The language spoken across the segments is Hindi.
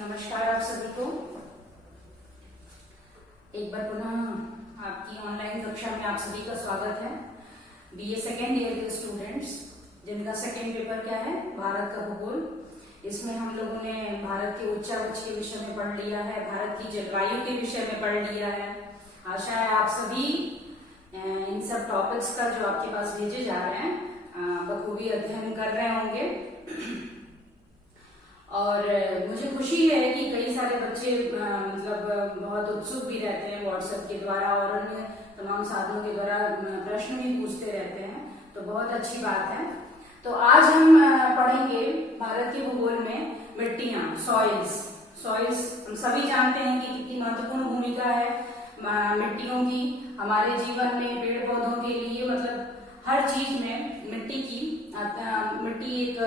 नमस्कार आप सभी को एक बार पुनः आपकी ऑनलाइन कक्षा में आप सभी का स्वागत है। बीए सेकेंड ईयर के स्टूडेंट्स जिनका सेकेंड पेपर क्या है, भारत का भूगोल। इसमें हम लोगों ने भारत के उच्चावच के विषय में पढ़ लिया है, भारत की जलवायु के विषय में पढ़ लिया है। आशा है आप सभी इन सब टॉपिक्स का जो आपके पास भेजे जा रहे हैं बखूबी अध्ययन कर रहे होंगे। और मुझे खुशी है कि कई सारे बच्चे मतलब बहुत उत्सुक भी रहते हैं व्हाट्सएप के द्वारा और अन्य तमाम साधनों के द्वारा प्रश्न भी पूछते रहते हैं, तो बहुत अच्छी बात है। तो आज हम पढ़ेंगे भारत के भूगोल में मिट्टियां, सॉइल्स। हम सभी जानते हैं कि कितनी महत्वपूर्ण भूमिका है मिट्टियों की हमारे जीवन में, पेड़ पौधों के लिए, मतलब हर चीज में मिट्टी एक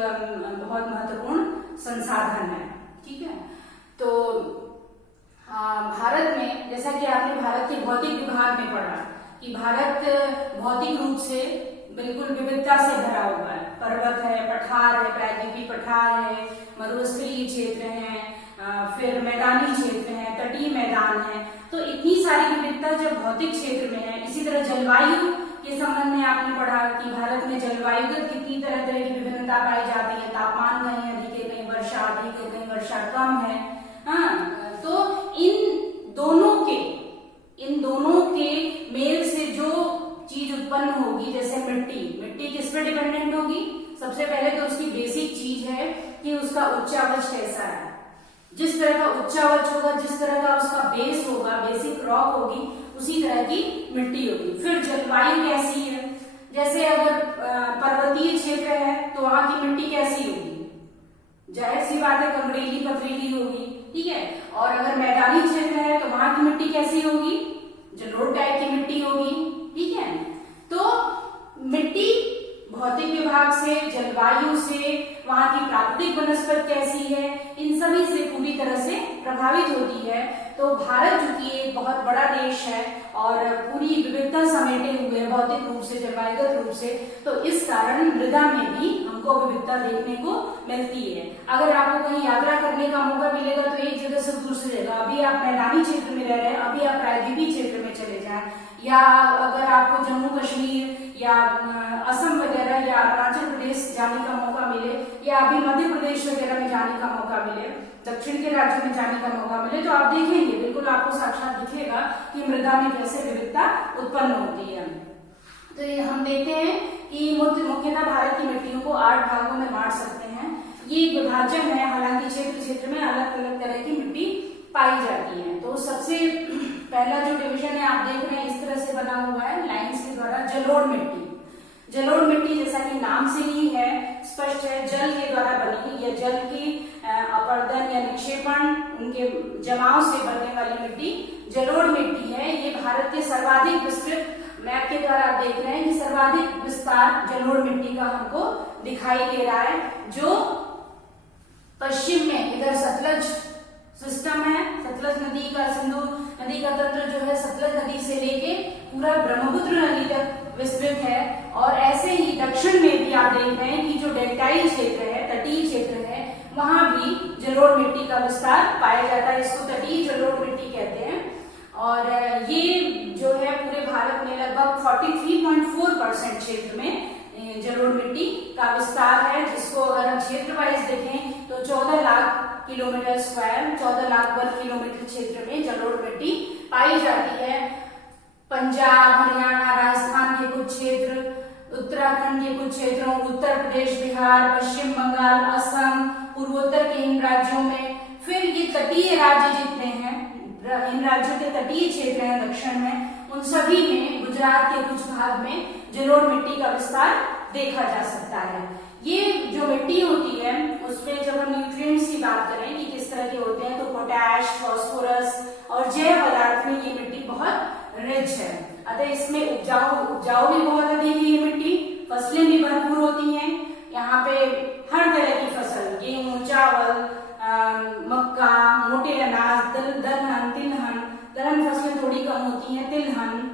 बहुत महत्वपूर्ण संसाधन है। ठीक है, तो भारत में जैसा कि आपने भारत के भौतिक विभाग में पढ़ा कि भारत भौतिक रूप से बिल्कुल विविधता से भरा हुआ है। पर्वत है, पठार है, प्रायद्वीपीय पठार है, मरुस्थलीय क्षेत्र है, फिर मैदानी क्षेत्र है, तटीय मैदान है। तो इतनी सारी विविधता जब भौतिक क्षेत्र में है, इसी तरह जलवायु के संबंध में आपने पढ़ा कि भारत में जलवायुगत कितनी तरह तरह की विभिन्नता पाई जाती है। तापमान कहीं अधिक है, कहीं वर्षा अधिक है, कहीं वर्षा कम है। तो इन दोनों के मेल से जो चीज उत्पन्न होगी, जैसे मिट्टी किस पे डिपेंडेंट होगी? सबसे पहले तो उसकी बेसिक चीज है कि उसका उच्चावच कैसा है। जिस तरह का उच्चावच होगा, जिस तरह का उसका बेस होगा, बेसिक रॉक होगी, उसी तरह की मिट्टी होगी। फिर जलवायु कैसी है? जैसे अगर पर्वतीय क्षेत्र है तो वहां की मिट्टी कैसी होगी? जाहिर सी बात है, कंकड़ीली पथरीली होगी। ठीक है, और अगर मैदानी क्षेत्र है तो वहां की मिट्टी कैसी होगी? जलोढ़ टाइप की मिट्टी होगी। ठीक है, तो मिट्टी भौतिक विभाग से, जलवायु से, वहां की प्राकृतिक वनस्पति कैसी है, इन सभी से पूरी तरह से प्रभावित होती है। तो भारत जो कि एक बहुत बड़ा देश है और पूरी विविधता समेटे हुए है भौतिक रूप से, जलवायुगत रूप से, तो इस कारण मृदा में भी हमको विविधता देखने को मिलती है। अगर आपको कहीं यात्रा करने का मौका मिलेगा तो एक जगह से दूसरी जगह, अभी आप मैदानी क्षेत्र में रह रहे हैं, अभी आप प्रायद्वीपीय क्षेत्र में चले जाएं, या अगर आपको जम्मू कश्मीर या असम वगैरह या अरुणाचल प्रदेश जाने का मौका मिले, या अभी मध्य प्रदेश वगैरह में जाने का मौका मिले, दक्षिण के राज्यों में जाने का मौका मिले, तो आप देखेंगे, बिल्कुल आपको साक्षात दिखेगा कि मृदा में कैसे विविधता उत्पन्न होती है। तो ये हम देखते हैं कि मुख्यतः भारत की मिट्टियों को 8 भागों में बांट सकते हैं। ये विभाजन है, हालांकि क्षेत्र में अलग अलग तरह की मिट्टी पाई जाती है। तो सबसे पहला जो डिवीजन है आप देख रहे हैं, इस तरह से बना हुआ है लाइंस के द्वारा। जलोढ़ मिट्टी जैसा कि नाम से ही है, स्पष्ट है, जल के द्वारा बनी, या जल की अपर्दन या निक्षेपण, उनके जमाव से बनने वाली मिट्टी जलोढ़ मिट्टी है। ये भारत के सर्वाधिक विस्तृत मैप के द्वारा आप देख रहे हैं कि सर्वाधिक विस्तार जलोढ़ मिट्टी का हमको दिखाई दे रहा है, जो पश्चिम में इधर सतलज सिस्टम है, सतलज नदी का, सिंधु नदी का तंत्र जो है सतलज नदी से लेके पूरा ब्रह्मपुत्र नदी तक विस्तृत है। और ऐसे ही दक्षिण में भी आप देख रहे हैं कि जो डेल्टाई क्षेत्र है, तटीय क्षेत्र है, वहां भी जलोढ़ मिट्टी का विस्तार पाया जाता है। इसको तटीय जलोढ़ मिट्टी कहते हैं। और ये जो है पूरे भारत में लगभग 43.4% क्षेत्र में जलोढ़ मिट्टी का विस्तार है, जिसको अगर हम क्षेत्र वाइज देखें तो 14 लाख किलोमीटर स्क्वायर, 14 लाख वर्ग किलोमीटर क्षेत्र में जलोढ़ मिट्टी पाई जाती है। पंजाब, हरियाणा, राजस्थान के कुछ क्षेत्र, उत्तराखंड के कुछ क्षेत्रों, उत्तर प्रदेश, बिहार, पश्चिम बंगाल, असम, पूर्वोत्तर के इन राज्यों में, फिर ये तटीय राज्य जितने हैं, इन राज्यों के तटीय क्षेत्र हैं दक्षिण में, उन सभी में, गुजरात के कुछ भाग में जलोढ़ मिट्टी का विस्तार देखा जा सकता है। ये जो मिट्टी होती है उसमें जब हम न्यूट्रिएंट्स की बात करें कि किस तरह के होते हैं, तो पोटैश, फास्फोरस और जैव पदार्थ में ये मिट्टी बहुत रिच है। अतः इसमें उपजाऊ भी बहुत अधिक है। ये मिट्टी, फसलें भी भरपूर होती हैं। यहाँ पे हर तरह की फसल, गेहूं, चावल, मक्का, मोटे अनाज, दलहन, तिलहन, दलहन फसलें थोड़ी कम होती हैं, तिलहन,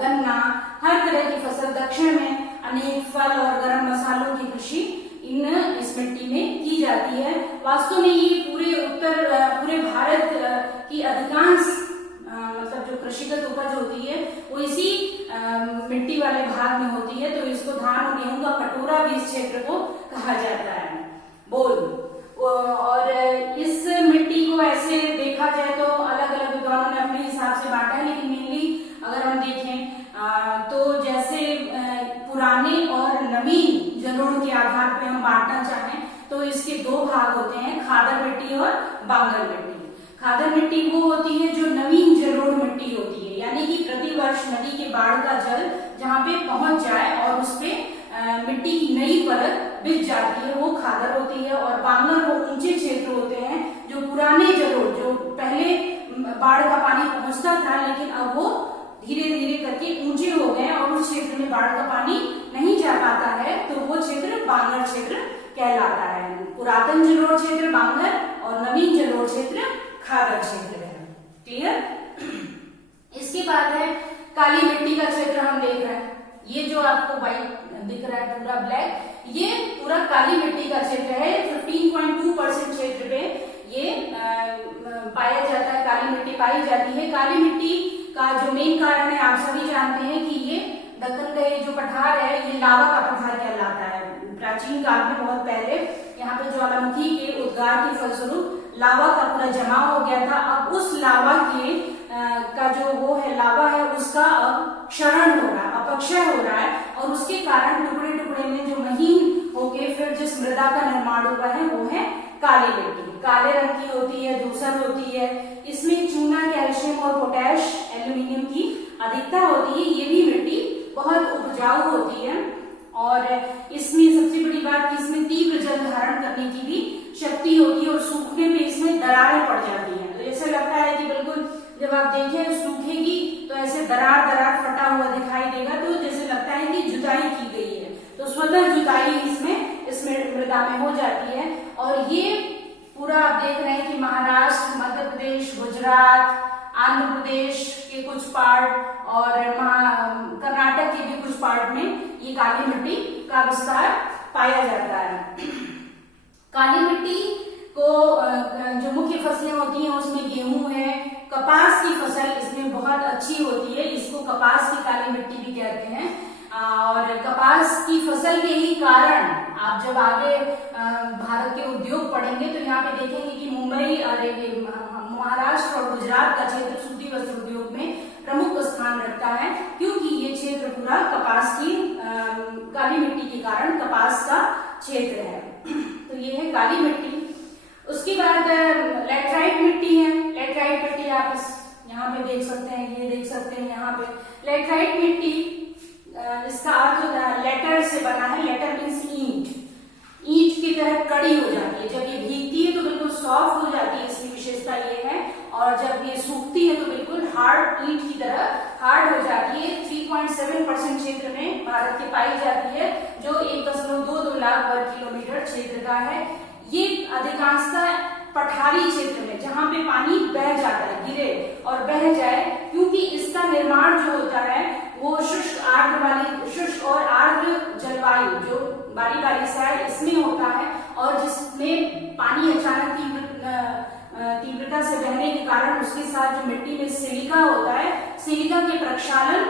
गन्ना, हर तरह की फसल, दक्षिण में अनेक फल और गर्म मसालों की कृषि इस मिट्टी में की जाती है। वास्तव में ये पूरे भारत की अधिकांश मतलब जो कृषिगत उपज होती है वो इसी मिट्टी वाले भाग में होती है। तो इसको धान और गेहूं का कटोरा भी इस क्षेत्र को कहा जाता है। और इस मिट्टी को ऐसे देखा जाए तो अलग अलग विद्वानों ने अपने हिसाब से बांटा है, लेकिन मेनली अगर हम देखें तो जैसे पुराने और नवीन जलोढ़ के आधार पर हम बांटना चाहें तो इसके दो भाग होते हैं, खादर मिट्टी और बांगर मिट्टी। खादर मिट्टी वो होती है जो नवीन जलोढ़ मिट्टी होती है, यानी कि प्रतिवर्ष नदी के बाढ़ का जल जहाँ पे पहुंच जाए और उसपे मिट्टी की नई परत बिछ जाती है, वो खादर होती है। और बांगर वो ऊंचे क्षेत्र होते हैं जो पुराने जलोढ़, जो पहले बाढ़ का पानी पहुंचता था लेकिन अब वो धीरे धीरे करके ऊंचे हो गए और उस क्षेत्र में बाढ़ का पानी नहीं जा पाता है, तो वो क्षेत्र बांगर क्षेत्र कहलाता है। पुरातन जलोढ़ क्षेत्र बांगर और नवीन जलोढ़ क्षेत्र खादर क्षेत्र है। क्लियर? इसके बाद है काली मिट्टी का क्षेत्र हम देख रहे हैं। ये जो आपको व्हाइट दिख रहा है पूरा ब्लैक, ये पूरा काली मिट्टी का क्षेत्र है। 15.2% क्षेत्र पे ये पाया जाता है, काली मिट्टी पाई जाती है। काली मिट्टी का जो मेन कारण है आप सभी जानते हैं कि ये दक्कन का ये जो पठार है ये लावा का पठार कहलाता है। प्राचीन काल में बहुत पहले यहाँ पे ज्वालामुखी के उद्गार के फलस्वरूप लावा का पूरा जमाव हो गया था। अब उस लावा के का जो वो है लावा है उसका अब क्षरण हो रहा है, अपक्षय हो रहा है, और उसके कारण टुकड़े टुकड़े में जो महीन होके फिर जिस मृदा का निर्माण हुआ है वो है काली मिट्टी। काले रंग की होती है, धूसर होती है। इसमें चूना, कैल्शियम और पोटैश, एल्यूमिनियम की अधिकता होती है। ये भी मिट्टी बहुत उपजाऊ होती है और इसमें सबसे बड़ी बात कि इसमें तीव्र जल धारण करने की भी शक्ति होती है और सूखने पे इसमें दरारें पड़ जाती हैं। तो ऐसा लगता है कि बिल्कुल जब आप देखें सूखेगी तो ऐसे दरार दरार फटा हुआ दिखाई देगा, तो जैसे लगता है कि जुताई की गई है। तो स्वतः जुताई इसमें मृदा में हो जाती है। और ये पूरा आप देख रहे हैं कि महाराष्ट्र, मध्य प्रदेश, गुजरात, आंध्र प्रदेश के कुछ पार्ट और कर्नाटक के भी कुछ पार्ट में ये काली मिट्टी का विस्तार पाया जाता है। काली मिट्टी को जो मुख्य फसलें होती हैं उसमें गेहूं है, कपास की फसल इसमें बहुत अच्छी होती है, इसको कपास की काली मिट्टी भी कहते हैं। और कपास की फसल के ही कारण आप जब आगे भारत के उद्योग पढ़ेंगे तो यहाँ पे देखेंगे कि मुंबई महाराष्ट्र और गुजरात का क्षेत्र सूती वस्त्र उद्योग में प्रमुख स्थान रखता है, क्योंकि ये क्षेत्र पूरा कपास की काली मिट्टी के कारण कपास का क्षेत्र है। तो ये है काली मिट्टी। उसके बाद लैटराइट मिट्टी है। लैटराइट मिट्टी आप यहाँ पे देख सकते हैं, ये देख सकते हैं यहाँ पे लैटराइट मिट्टी, इसका अर्थ होता है लेटर से बना है। लेटर मीन्स ईंट, ईंट की तरह कड़ी हो जाती है। जब ये भीगती है तो बिल्कुल सॉफ्ट हो जाती है, इसकी विशेषता ये है। और जब ये सूखती है तो बिल्कुल हार्ड, ईंट की तरह हार्ड हो जाती है। 3.7% क्षेत्र में भारत की पाई जाती है, जो 1.22 लाख वर्ग किलोमीटर क्षेत्र का है। ये अधिकांशतः पठारी क्षेत्र में जहां पे पानी बह जाता है, गिरे और बह जाए, क्योंकि इसका निर्माण जो होता है वो शुष्क और आर्द्र जलवायु जो बारी बारी से है इसमें होता है, और जिसमें पानी अचानक तीव्रता से बहने के कारण उसके साथ जो मिट्टी में सिलिका होता है, सिलिका के प्रक्षालन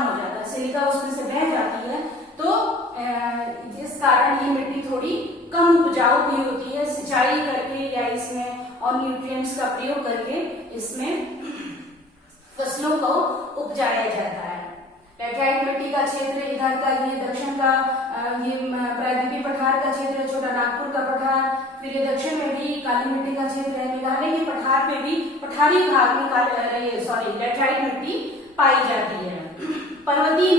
हो जाता है, सिलिका उसमें से बह जाती है। तो जिस कारण ये मिट्टी थोड़ी कम उपजाऊ भी होती है। सिंचाई करके या इसमें और न्यूट्रिएंट्स का प्रयोग करके इसमें फसलों को उपजाया जाता है। लैटराइट मिट्टी का क्षेत्र इधर का ये दक्षिण का ये प्रायद्वीपीय पठार का क्षेत्र, छोटा नागपुर का पठार, फिर ये दक्षिण में भी काली मिट्टी का क्षेत्र है। मेघालय के पठार पे भी पठारी भाग में लैटराइट मिट्टी पाई जाती है। पर्वतीय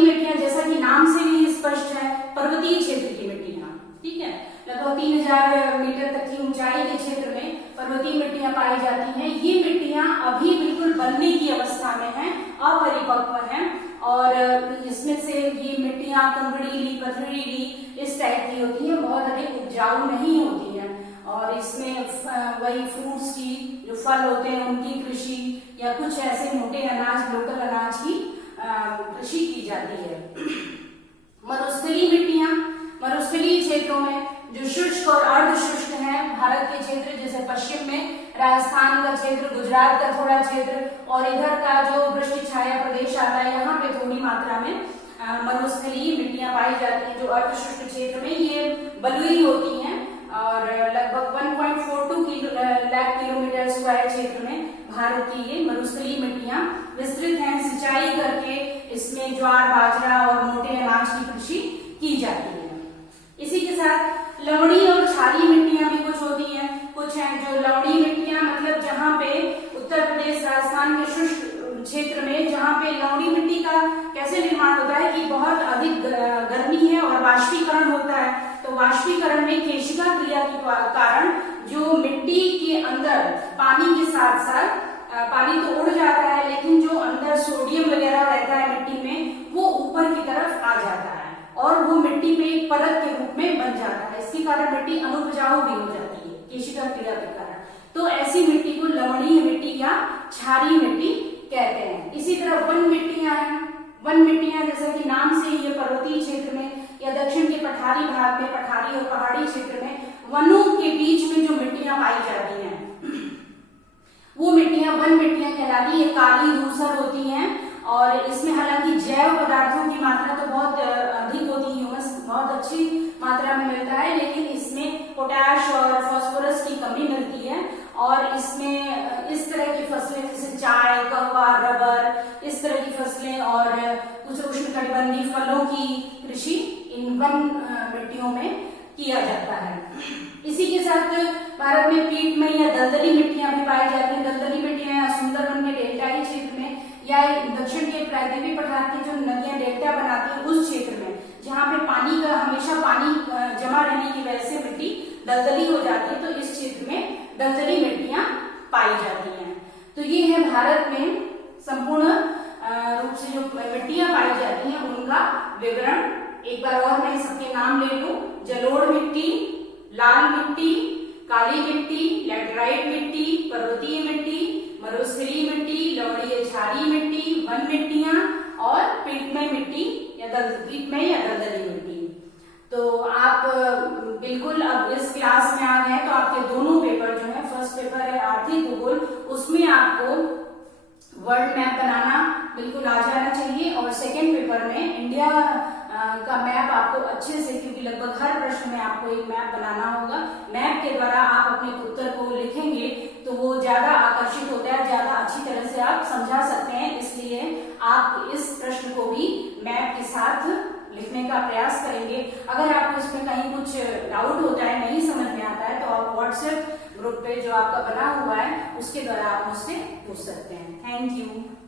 मिट्टियां जैसा कि नाम से भी स्पष्ट है, पर्वतीय क्षेत्र की मिट्टियां, ठीक है। लगभग 3000 मीटर तक की ऊंचाई के क्षेत्र में पर्वतीय मिट्टियां पाई जाती हैं। ये मिट्टियां अभी बिल्कुल बनने की अवस्था में हैं, अपरिपक्व हैं, और इसमें से ये मिट्टियां कंकड़ीली, पथरीली इस टाइप की होती हैं, बहुत अधिक उपजाऊ नहीं होती हैं। और इसमें वही फ्रूट्स की जो फल होते हैं उनकी कृषि या कुछ ऐसे मोटे अनाज, लोकल अनाज की कृषि की जाती है। राजस्थान का क्षेत्र, गुजरात का थोड़ा क्षेत्र और इधर का जो वृष्टि छाया प्रदेश आता है, यहाँ पे थोड़ी मात्रा में मरुस्थलीय मिट्टियां पाई जाती हैं। जो अर्धशुष्क क्षेत्र में ये बलुई होती हैं और लगभग 1.42 लाख किलोमीटर स्क्वायर क्षेत्र में भारत की ये मरुस्थलीय मिट्टियां विस्तृत हैं। सिंचाई करके इसमें ज्वार, बाजरा और मोटे अनाज की कृषि की जाती है। इसी के साथ लवणी और क्षारीय मिट्टियां भी कुछ होती हैं। कुछ हैं जो लवणी मिट्टियां, मतलब जहाँ पे उत्तर प्रदेश, राजस्थान के शुष्क क्षेत्र में जहाँ पे लवणी मिट्टी का कैसे निर्माण होता है कि बहुत अधिक गर्मी है और वाष्पीकरण होता है, तो वाष्पीकरण में केशिका क्रिया के कारण जो मिट्टी के अंदर पानी के साथ साथ पानी तो उड़ जाता है, लेकिन जो अंदर सोडियम वगैरह रहता है मिट्टी में, वो ऊपर की तरफ आ जाता है और वो मिट्टी में एक परत के रूप में बन जाता है। इसके कारण मिट्टी अनुपजाऊ भी हो जाती है केशिका क्रिया के कारण। तो ऐसी मिट्टी को लवणीय मिट्टी या क्षारीय मिट्टी कहते हैं। इसी तरह वन मिट्टियां हैं। वन मिट्टियां जैसा कि नाम से ये पर्वतीय क्षेत्र में या दक्षिण के पठारी भाग में, पठारी और पहाड़ी क्षेत्र में वनों के बीच में जो मिट्टियां पाई जाती हैं वो मिट्टियां वन मिट्टियां कहलाती है। काली धूसर होती हैं और इसमें हालांकि जैव पदार्थों की मात्रा तो बहुत अधिक होती है, ह्यूमस बहुत अच्छी मात्रा में मिलता है, लेकिन इसमें पोटैश और फास्फोरस की कमी मिलती है और इसमें इस तरह की फसलें जैसे चाय, कहवा, रबर, इस तरह की फसलें और कुछ उष्णकटिबंधीय फलों की कृषि इन वन मिट्टियों में किया जाता है। इसी के साथ भारत में पीठमयी या दलदली मिट्टियां भी पाई जाती हैं। दलदली मिट्टियां सुंदरबन के डेल्टाई क्षेत्र में या दक्षिण के प्रायद्वीपीय पठार की जो नदियां डेल्टा बनाती हैं उस क्षेत्र में, जहाँ पे पानी का हमेशा पानी जमा रहने की वजह से मिट्टी दलदली हो जाती है, तो इस क्षेत्र में दलदली मिट्टियां पाई जाती हैं। तो ये है भारत में संपूर्ण रूप से जो मिट्टियां पाई जाती हैं उनका विवरण। एक बार और मैं सबके नाम ले लूं। जलोढ़ मिट्टी, लाल मिट्टी, काली मिट्टी, लैटराइट मिट्टी, पर्वतीय मिट्टी, मरुस्थलीय मिट्टी, लवणीय क्षारीय मिट्टी, वन मिट्टियां और पीठमय मिट्टी या पीठमय या दलदली मिट्टी। तो आप बिल्कुल अब इस क्लास में आ गए तो आपके दोनों पेपर जो है, फर्स्ट पेपर है आर्थिक भूगोल, उसमें आपको वर्ल्ड मैप बनाना बिल्कुल आ जाना चाहिए और सेकेंड पेपर में इंडिया का मैप आपको अच्छे से, क्योंकि लगभग हर प्रश्न में आपको एक मैप बनाना होगा। मैप के द्वारा आप अपने उत्तर को लिखेंगे तो वो ज्यादा आकर्षित होता है, ज्यादा अच्छी तरह से आप समझा सकते हैं। इसलिए आप इस प्रश्न को भी मैप के साथ लिखने का प्रयास करेंगे। अगर आपको इसमें कहीं कुछ डाउट होता है, नहीं समझ में आता है, तो आप व्हाट्सएप ग्रुप पे जो आपका बना हुआ है उसके द्वारा आप मुझसे पूछ सकते हैं। Thank you.